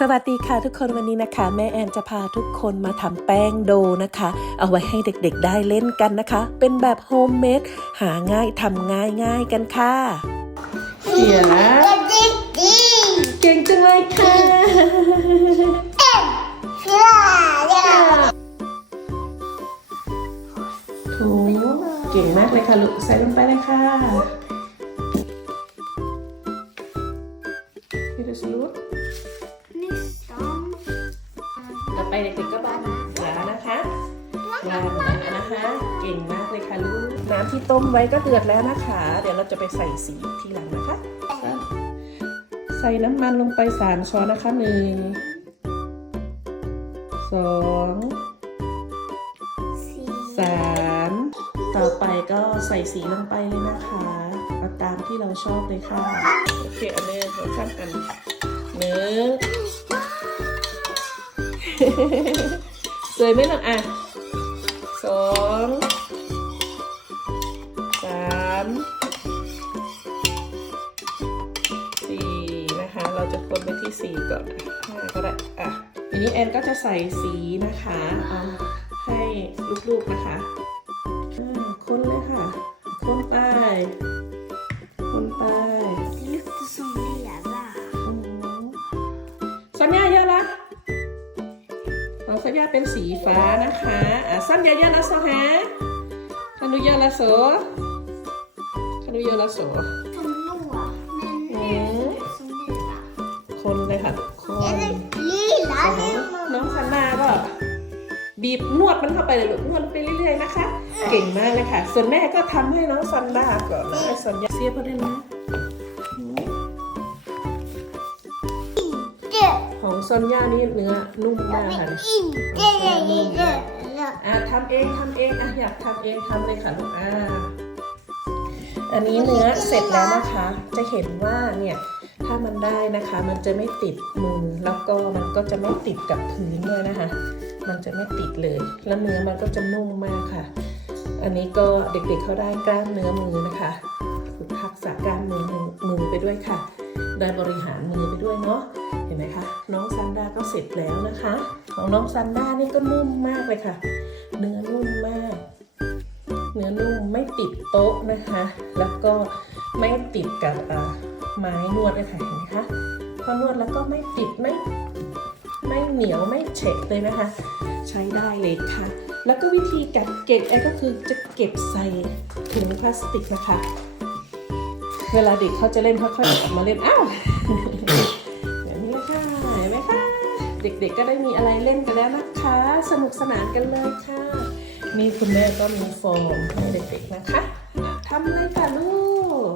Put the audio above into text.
สวัสดีค่ะทุกคนวันนี้นะคะ แม่แอนจะพาทุกคนมาทำแป้งโดนะคะ เอาไว้ให้เด็กๆได้เล่นกันนะคะ เป็นแบบโฮมเมดหาง่ายทำง่ายง่ายๆกันค่ะเขียนนะเก่งจังเลยค่ะโถเก่งมากเลยค่ะลูกใส่ลงไปเลยค่ะพี่ดูสิ เด็กๆก็บ้านหานะคะวางหานะคะ เก่งมากเลยค่ะลูก น้ำที่ต้มไว้ก็เดือดแล้วนะคะ เดี๋ยวเราจะไปใส่สีทีหลังนะคะ ใส่น้ำมันลงไปสามช้อนนะคะหนึ่งสองสามต่อไปก็ใส่สีลงไปเลยนะคะเอาตามที่เราชอบเลยค่ะ โอเคอันนี้เราข้ามกันหนึ่ง สวยไหมล่ะอะสองสามสี่นะคะ เราจะคนไปที่สี่ก่อนห้าก็ได้อะทีนี้แอนก็จะใส่สีนะคะเอาให้ลูกๆนะคะ องสัญญาเป็นสีฟ้านะคะอะสัญญาเยอะละโซฮะคานุเยอะละโซคานุเยอะละโซคนเลยค่ะคนน้องซันนาก็บีบนวดมันเข้าไปเลยลูกนวดไปเรื่อยๆนะคะ เก่งมากเลยค่ะ ส่วนแม่ก็ทำให้น้องซันนาก่อนนะสัญญาเสียพอได้ไของซอนย่านี่เนื้อนุ่มมากค่ะอะทำเองทำเองอะอยากทำเองทำเลยค่ะลูกอ่าอันนี้เนื้อเสร็จแล้วนะคะ จะเห็นว่าเนี่ยถ้ามันได้นะคะ มันจะไม่ติดมือแล้วก็มันก็จะไม่ติดกับพื้นด้วยนะคะ มันจะไม่ติดเลย แล้วเนื้อมันก็จะนุ่มมากค่ะ อันนี้ก็เด็กๆเขาได้กล้ามเนื้อมือนะคะฝึกทักษะกล้ามเนื้อมือมือไปด้วยค่ะ ได้บริหารมือไปด้วยเนาะเห็นไหมคะ น้องซันด้าก็เสร็จแล้วนะคะ ของน้องซันด้านี่ก็นุ่มมากเลยค่ะ เนื้อนุ่มมาก เนื้อนุ่มไม่ติดโต๊ะนะคะ แล้วก็ไม่ติดกับไม้นวดเลยค่ะเห็นไหมคะพอนวดแล้วก็ไม่ติดไม่ไม่เหนียวไม่เฉะเลยนะคะ ใช้ได้เลยค่ะ แล้วก็วิธีการเก็บไอ้ก็คือจะเก็บใส่ถุงพลาสติกนะคะ เวลาเด็กเขาจะเล่นเขาค่อยออกมาเล่นอ้าวแบบนี้ค่ะเห็นไหมคะเด็กๆก็ได้มีอะไรเล่นกันแล้วนะคะ สนุกสนานกันเลยค่ะ นี่คุณแม่ก็มีโฟมให้เด็กๆนะคะทำเลยค่ะลูก